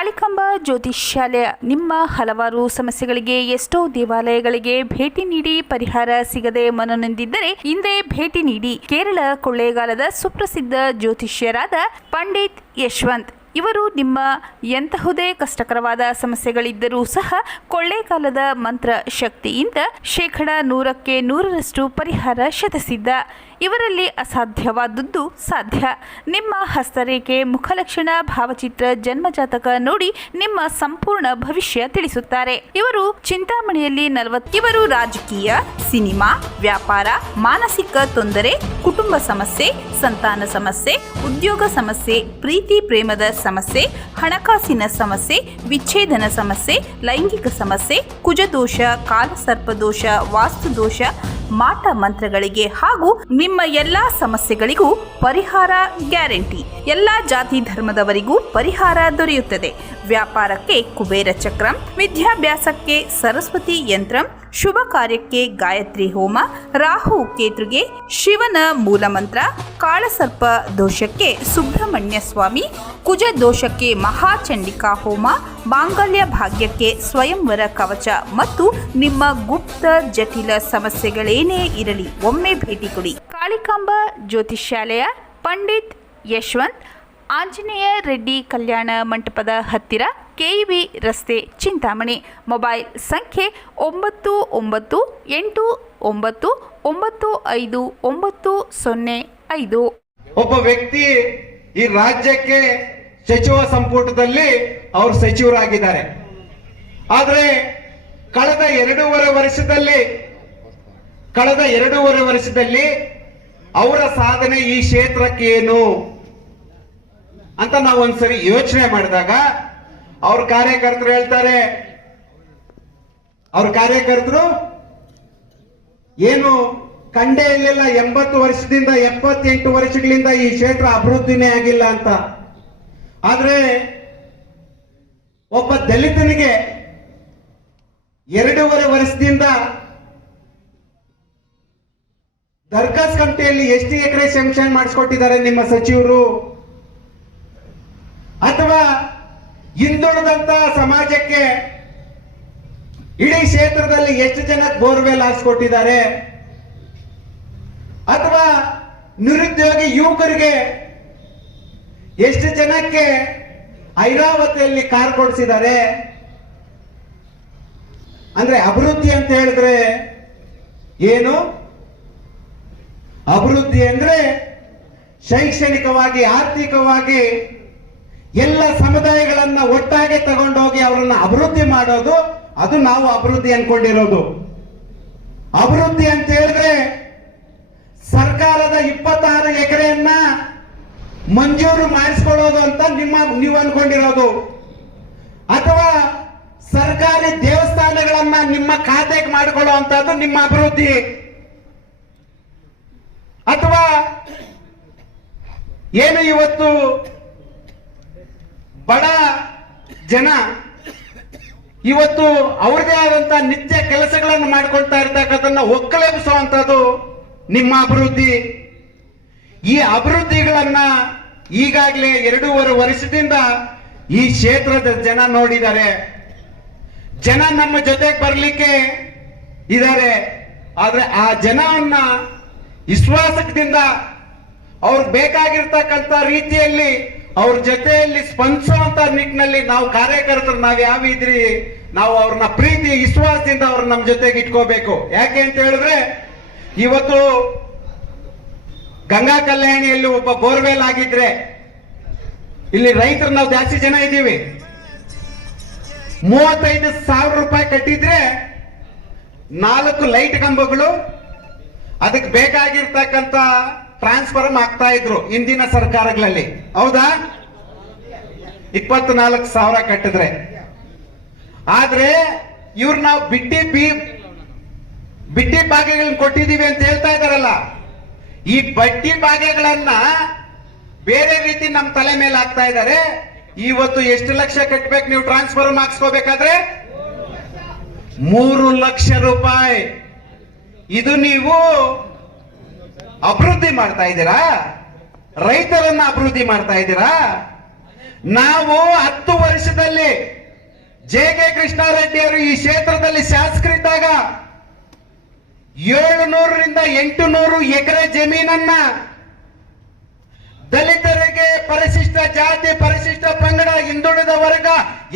ಕಾಳಿಕಾಂಬಾ ಜ್ಯೋತಿಷ್ಯಾಲಯ ನಿಮ್ಮ ಹಲವಾರು ಸಮಸ್ಯೆಗಳಿಗೆ ಎಷ್ಟೋ ದೇವಾಲಯಗಳಿಗೆ ಭೇಟಿ ನೀಡಿ ಪರಿಹಾರ ಸಿಗದೆ ಮನನೊಂದಿದ್ದರೆ ಹಿಂದೆ ಭೇಟಿ ನೀಡಿ. ಕೇರಳ ಕೊಳ್ಳೇಗಾಲದ ಸುಪ್ರಸಿದ್ಧ ಜ್ಯೋತಿಷ್ಯರಾದ ಪಂಡಿತ್ ಯಶವಂತ್ ಇವರು ನಿಮ್ಮ ಎಂತಹುದೇ ಕಷ್ಟಕರವಾದ ಸಮಸ್ಯೆಗಳಿದ್ದರೂ ಸಹ ಕೊಳ್ಳೇಗಾಲದ ಮಂತ್ರ ಶಕ್ತಿಯಿಂದ 100% ಪರಿಹಾರ ಶತಸಿದ್ಧ. ಇವರಲ್ಲಿ ಅಸಾಧ್ಯವಾದದ್ದು ಸಾಧ್ಯ. ನಿಮ್ಮ ಹಸ್ತರೇಖೆ, ಮುಖಲಕ್ಷಣ, ಭಾವಚಿತ್ರ, ಜನ್ಮಜಾತಕ ನೋಡಿ ನಿಮ್ಮ ಸಂಪೂರ್ಣ ಭವಿಷ್ಯ ತಿಳಿಸುತ್ತಾರೆ. ಇವರು ಚಿಂತಾಮಣಿಯಲ್ಲಿ ಇವರು ರಾಜಕೀಯ, ಸಿನಿಮಾ, ವ್ಯಾಪಾರ, ಮಾನಸಿಕ ತೊಂದರೆ, ಕುಟುಂಬ ಸಮಸ್ಯೆ, ಸಂತಾನ ಸಮಸ್ಯೆ, ಉದ್ಯೋಗ ಸಮಸ್ಯೆ, ಪ್ರೀತಿ ಪ್ರೇಮದ ಸಮಸ್ಯೆ, ಹಣಕಾಸಿನ ಸಮಸ್ಯೆ, ವಿಚ್ಛೇದನ ಸಮಸ್ಯೆ, ಲೈಂಗಿಕ ಸಮಸ್ಯೆ, ಕುಜದೋಷ, ಕಾಲಸರ್ಪದೋಷ, ವಾಸ್ತುದೋಷ, ಮಾಟ ಮಂತ್ರಗಳಿಗೆ ಹಾಗೂ ನಿಮ್ಮ ಎಲ್ಲಾ ಸಮಸ್ಯೆಗಳಿಗೂ ಪರಿಹಾರ ಗ್ಯಾರಂಟಿ. ಎಲ್ಲಾ ಜಾತಿ ಧರ್ಮದವರಿಗೂ ಪರಿಹಾರ ದೊರೆಯುತ್ತದೆ. ವ್ಯಾಪಾರಕ್ಕೆ ಕುಬೇರ ಚಕ್ರಂ, ವಿದ್ಯಾಭ್ಯಾಸಕ್ಕೆ ಸರಸ್ವತಿ ಯಂತ್ರಂ, ಶುಭ ಕಾರ್ಯಕ್ಕೆ ಗಾಯತ್ರಿ ಹೋಮ, ರಾಹು ಕೇತುಗೆ ಶಿವನ ಮೂಲಮಂತ್ರ, ಕಾಳಸರ್ಪ ದೋಷಕ್ಕೆ ಸುಬ್ರಹ್ಮಣ್ಯ ಸ್ವಾಮಿ, ಕುಜ ದೋಷಕ್ಕೆ ಮಹಾಚಂಡಿಕಾ ಹೋಮ, ಮಾಂಗಲ್ಯ ಭಾಗ್ಯಕ್ಕೆ ಸ್ವಯಂವರ ಕವಚ ಮತ್ತು ನಿಮ್ಮ ಗುಪ್ತ ಜಟಿಲ ಸಮಸ್ಯೆಗಳೇನೇ ಇರಲಿ ಒಮ್ಮೆ ಭೇಟಿ ಕೊಡಿ. ಕಾಳಿಕಾಂಬಾ ಜ್ಯೋತಿಷ್ಯಾಲಯ, ಪಂಡಿತ್ ಯಶವಂತ್, ಆಂಜನೇಯ ರೆಡ್ಡಿ ಕಲ್ಯಾಣ ಮಂಟಪದ ಹತ್ತಿರ, ಕೆಇಬಿ ರಸ್ತೆ, ಚಿಂತಾಮಣಿ. ಮೊಬೈಲ್ ಸಂಖ್ಯೆ 9989959005. ಒಬ್ಬ ವ್ಯಕ್ತಿ ಈ ರಾಜ್ಯಕ್ಕೆ ಸಚಿವ ಸಂಪುಟದಲ್ಲಿ ಅವರು ಸಚಿವರಾಗಿದ್ದಾರೆ. ಆದರೆ ಕಳೆದ ಎರಡೂವರೆ ವರ್ಷದಲ್ಲಿ ಅವರ ಸಾಧನೆ ಈ ಕ್ಷೇತ್ರಕ್ಕೆ ಏನು ಅಂತ ನಾವು ಒಂದ್ಸರಿ ಯೋಚನೆ ಮಾಡಿದಾಗ ಅವ್ರ ಕಾರ್ಯಕರ್ತರು ಹೇಳ್ತಾರೆ, ಏನು ಕಂಡೇ ಇರಲಿಲ್ಲ, 80 ವರ್ಷದಿಂದ 78 ವರ್ಷಗಳಿಂದ ಈ ಕ್ಷೇತ್ರ ಅಭಿವೃದ್ಧಿನೇ ಆಗಿಲ್ಲ ಅಂತ. ಆದ್ರೆ ಒಬ್ಬ ದಲಿತನಿಗೆ 2.5 ವರ್ಷದಿಂದ ದರ್ಖಾಸ್ ಕಮಿಟಿಯಲ್ಲಿ ಎಷ್ಟು ಎಕರೆ ಸ್ಯಾಂಕ್ಷನ್ ಮಾಡಿಸ್ಕೊಟ್ಟಿದ್ದಾರೆ ನಿಮ್ಮ ಸಚಿವರು? ಅಥವಾ ಹಿಂದುಳಿದಂತ ಸಮಾಜಕ್ಕೆ ಇಡೀ ಕ್ಷೇತ್ರದಲ್ಲಿ ಎಷ್ಟು ಜನಕ್ಕೆ ಬೋರ್ವೆಲ್ ಹಾಕ್ಸ್ಕೊಟ್ಟಿದ್ದಾರೆ? ಅಥವಾ ನಿರುದ್ಯೋಗಿ ಯುವಕರಿಗೆ ಎಷ್ಟು ಜನಕ್ಕೆ ಐರಾವತಿಯಲ್ಲಿ ಕಾರ್ ಕೊಡಿಸಿದ್ದಾರೆ? ಅಂದ್ರೆ ಅಭಿವೃದ್ಧಿ ಅಂತ ಹೇಳಿದ್ರೆ ಏನು? ಅಭಿವೃದ್ಧಿ ಅಂದ್ರೆ ಶೈಕ್ಷಣಿಕವಾಗಿ, ಆರ್ಥಿಕವಾಗಿ ಎಲ್ಲ ಸಮುದಾಯಗಳನ್ನ ಒಟ್ಟಾಗಿ ತಗೊಂಡೋಗಿ ಅವರನ್ನ ಅಭಿವೃದ್ಧಿ ಮಾಡೋದು, ಅದು ನಾವು ಅಭಿವೃದ್ಧಿ ಅನ್ಕೊಂಡಿರೋದು. ಅಭಿವೃದ್ಧಿ ಅಂತ ಹೇಳಿದ್ರೆ ಸರ್ಕಾರದ 26 ಎಕರೆಯನ್ನ ಮಂಜೂರು ಮಾಡಿಸ್ಕೊಳ್ಳೋದು ಅಂತ ನೀವು ಅನ್ಕೊಂಡಿರೋದು. ಅಥವಾ ಸರ್ಕಾರಿ ದೇವಸ್ಥಾನಗಳನ್ನ ನಿಮ್ಮ ಖಾತೆಗೆ ಮಾಡಿಕೊಳ್ಳೋ ಅಂತದ್ದು ನಿಮ್ಮ ಅಭಿವೃದ್ಧಿ. ಅಥವಾ ಏನು ಇವತ್ತು ಬಡ ಜನ ಇವತ್ತು ಅವ್ರದೇ ಆದಂತ ನಿತ್ಯ ಕೆಲಸಗಳನ್ನು ಮಾಡ್ಕೊಳ್ತಾ ಇರ್ತಕ್ಕಂಥದ್ದನ್ನ ಒಕ್ಕಲೆಬ್ಬಿಸುವಂತದ್ದು ನಿಮ್ಮ ಅಭಿವೃದ್ಧಿ. ಈ ಅಭಿವೃದ್ಧಿಗಳನ್ನ ಈಗಾಗಲೇ 2.5 ವರ್ಷದಿಂದ ಈ ಕ್ಷೇತ್ರದ ಜನ ನೋಡಿದ್ದಾರೆ. ಜನ ನಮ್ಮ ಜೊತೆಗೆ ಬರ್ಲಿಕ್ಕೆ ಇದ್ದಾರೆ. ಆದ್ರೆ ಆ ಜನವನ್ನ ವಿಶ್ವಾಸದಿಂದ ಅವ್ರಿಗೆ ಬೇಕಾಗಿರ್ತಕ್ಕಂಥ ರೀತಿಯಲ್ಲಿ ಅವ್ರ ಜೊತೆಯಲ್ಲಿ ಸ್ಪಂದಿಸುವಂತ ನಿಟ್ಟಿನಲ್ಲಿ ನಾವು ಕಾರ್ಯಕರ್ತರು ನಾವು ಯಾವ ಇದ್ರಿ ನಾವು ಅವ್ರನ್ನ ಪ್ರೀತಿ ವಿಶ್ವಾಸದಿಂದ ಅವ್ರ ನಮ್ಮ ಜೊತೆಗೆ ಇಟ್ಕೋಬೇಕು. ಯಾಕೆ ಅಂತ ಹೇಳಿದ್ರೆ ಇವತ್ತು ಗಂಗಾ ಕಲ್ಯಾಣಿಯಲ್ಲಿ ಒಬ್ಬ ಬೋರ್ವೆಲ್ ಆಗಿದ್ರೆ ಇಲ್ಲಿ ರೈತರು ನಾವು ಜಾಸ್ತಿ ಜನ ಇದ್ದೀವಿ. 35,000 ರೂಪಾಯಿ ಕಟ್ಟಿದ್ರೆ 4 ಲೈಟ್ ಕಂಬಗಳು, ಅದಕ್ಕೆ ಬೇಕಾಗಿರ್ತಕ್ಕಂಥ ಟ್ರಾನ್ಸ್ಫಾರ್ಮ್ ಆಗ್ತಾ ಇದ್ರು ಹಿಂದಿನ ಸರ್ಕಾರಗಳಲ್ಲಿ. ಹೌದಾ? 24,000 ಕಟ್ಟಿದ್ರೆ. ಆದ್ರೆ ಇವ್ರು ನಾವು ಬಿಟ್ಟಿ ಭಾಗ್ಯಗಳನ್ನ ಕೊಟ್ಟಿದೀವಿ ಅಂತ ಹೇಳ್ತಾ ಇದಾರಲ್ಲ, ಈ ಬಡ್ಡಿ ಭಾಗ್ಯಗಳನ್ನ ಬೇರೆ ರೀತಿ ನಮ್ಮ ತಲೆ ಮೇಲೆ ಹಾಕ್ತಾ ಇದ್ದಾರೆ. ಇವತ್ತು ಎಷ್ಟು ಲಕ್ಷ ಕಟ್ಟಬೇಕು ನೀವು ಟ್ರಾನ್ಸ್ಫಾರ್ಮ್ ಹಾಕ್ಸ್ಕೋಬೇಕಾದ್ರೆ? 3 ಲಕ್ಷ ರೂಪಾಯಿ. ಇದು ನೀವು ಅಭಿವೃದ್ಧಿ ಮಾಡ್ತಾ ಇದ್ದೀರಾ? ರೈತರನ್ನ ಅಭಿವೃದ್ಧಿ ಮಾಡ್ತಾ ಇದ್ದೀರಾ? ನಾವು 10 ವರ್ಷದಲ್ಲಿ ಜೆ.ಕೆ. ಕೃಷ್ಣಾರೆಡ್ಡಿಯವರು ಈ ಕ್ಷೇತ್ರದಲ್ಲಿ ಶಾಸಕರಿದ್ದಾಗ 700ರಿಂದ 800 ಎಕರೆ ಜಮೀನನ್ನ ದಲಿತರಿಗೆ, ಪರಿಶಿಷ್ಟ ಜಾತಿ, ಪರಿಶಿಷ್ಟ ಪಂಗಡ, ಹಿಂದುಳಿದ ವರ್ಗ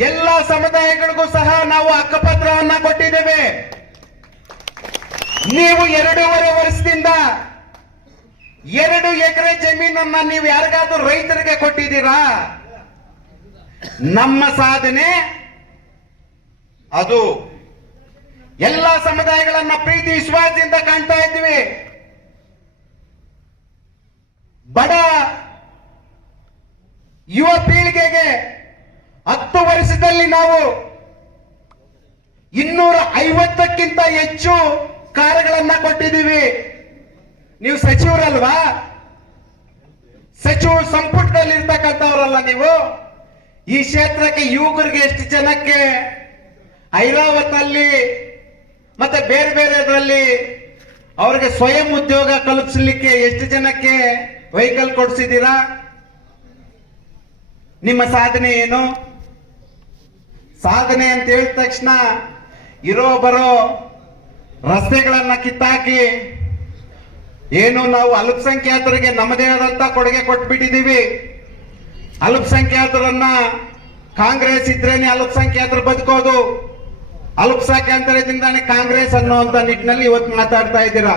ಎಲ್ಲ ಸಮುದಾಯಗಳಿಗೂ ಸಹ ನಾವು ಹಕ್ಕುಪತ್ರವನ್ನ ಕೊಟ್ಟಿದ್ದೇವೆ. ನೀವು 2.5 ವರ್ಷದಿಂದ 2 ಎಕರೆ ಜಮೀನನ್ನ ನೀವು ಯಾರಿಗಾದ್ರೂ ರೈತರಿಗೆ ಕೊಟ್ಟಿದ್ದೀರಾ? ನಮ್ಮ ಸಾಧನೆ ಅದು. ಎಲ್ಲ ಸಮುದಾಯಗಳನ್ನ ಪ್ರೀತಿ ವಿಶ್ವಾಸದಿಂದ ಕಾಣ್ತಾ ಇದ್ದೀವಿ. ಬಡ ಯುವ ಪೀಳಿಗೆಗೆ 10 ವರ್ಷದಲ್ಲಿ ನಾವು 250ಕ್ಕಿಂತ ಹೆಚ್ಚು ಕಾರುಗಳನ್ನ ಕೊಟ್ಟಿದ್ದೀವಿ. ನೀವು ಸಚಿವರಲ್ವಾ? ಸಚಿವ ಸಂಪುಟದಲ್ಲಿ ಇರ್ತಕ್ಕಂಥವ್ರಲ್ಲ ನೀವು? ಈ ಕ್ಷೇತ್ರಕ್ಕೆ ಯುವಕರಿಗೆ ಎಷ್ಟು ಜನಕ್ಕೆ ಐರಾವತಲ್ಲಿ ಮತ್ತೆ ಬೇರೆ ಬೇರೆದ್ರಲ್ಲಿ ಅವ್ರಿಗೆ ಸ್ವಯಂ ಉದ್ಯೋಗ ಕಲ್ಪಿಸಲಿಕ್ಕೆ ಎಷ್ಟು ಜನಕ್ಕೆ ವೆಹಿಕಲ್ ಕೊಡಿಸಿದ್ದೀರಾ? ನಿಮ್ಮ ಸಾಧನೆ ಏನು? ಸಾಧನೆ ಅಂತ ಹೇಳಿದ ತಕ್ಷಣ ಇರೋ ಬರೋ ರಸ್ತೆಗಳನ್ನ ಕಿತ್ತಾಕಿ ಏನು ನಾವು ಅಲ್ಪಸಂಖ್ಯಾತರಿಗೆ ನಮ್ಮದೇ ಆದಂತ ಕೊಡುಗೆ ಕೊಟ್ಬಿಟ್ಟಿದ್ದೀವಿ. ಅಲ್ಪಸಂಖ್ಯಾತರನ್ನ ಕಾಂಗ್ರೆಸ್ ಇದ್ರೇನೆ ಅಲ್ಪಸಂಖ್ಯಾತರು ಬದುಕೋದು, ಅಲ್ಪಸಂಖ್ಯಾತರದಿಂದಾನೆ ಕಾಂಗ್ರೆಸ್ ಅನ್ನುವಂತ ನಿಟ್ಟಿನಲ್ಲಿ ಇವತ್ತು ಮಾತಾಡ್ತಾ ಇದ್ದೀರಾ.